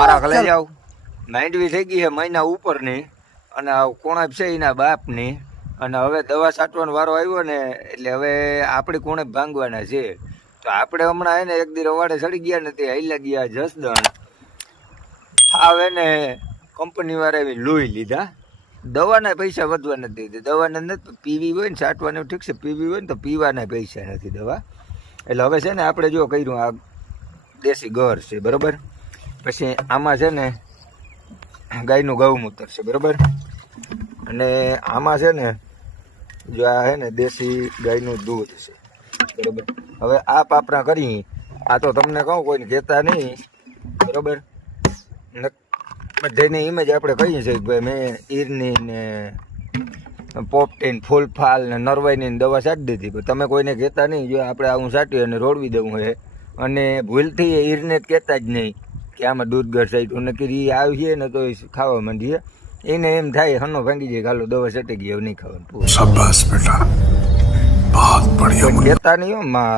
મારા ઘરે જાવ માંડવી થઈ ગઈ છે મહિના ઉપરની અને કોણપ છે એના બાપની અને હવે દવા છાંટવાનો વારો આવ્યો ને એટલે હવે આપણી કોણે ભાંગવાના છે તો આપણે હમણાં એને એક દી રવાડે ચડી ગયા ને તે હાઈલા ગયા જસદણ હવે ને કંપની વાળા લોહી લીધા દવાના પૈસા વધવા નથી દીધા દવાના નથી પીવી હોય ને છાંટવાનું ઠીક છે પીવી હોય ને તો પીવાના પૈસા નથી દવા એટલે હવે છે ને આપણે જો કર્યું આ દેશી ઘર છે બરાબર પછી આમાં છે ને ગાયનું ગૌમૂત્ર છે બરાબર અને આમાં છે ને જો આ છે ને દેશી ગાયનું દૂધ છે બરાબર હવે આ પાપરા કરી આ તો તમને કહું કોઈને કહેતા નહીં બરાબર બધાને ઇમેજ આપણે કહીએ છીએ કે ભાઈ મેં ઈરની ને પોપટીન ફૂલફાલ ને નરવાઈની દવા છાંટી દીધી પણ તમે કોઈને કહેતા નહીં જો આપણે આવું છાંટી અને રોડવી દેવું હોય અને ભૂલથી ઈરને જ કહેતા જ નહીં કે આમાં દૂધ ઘર સાઈડ નક્કી એ આવીએ ને તો ખાવા માંડીએ એને એમ થાય હનો ભાંગી જાય ખાલો દવા છટી ગઈ હવે નહીં ખાવાનું શાબાશ બેટા બહુત બઢિયા કહેતા નહીં હો માં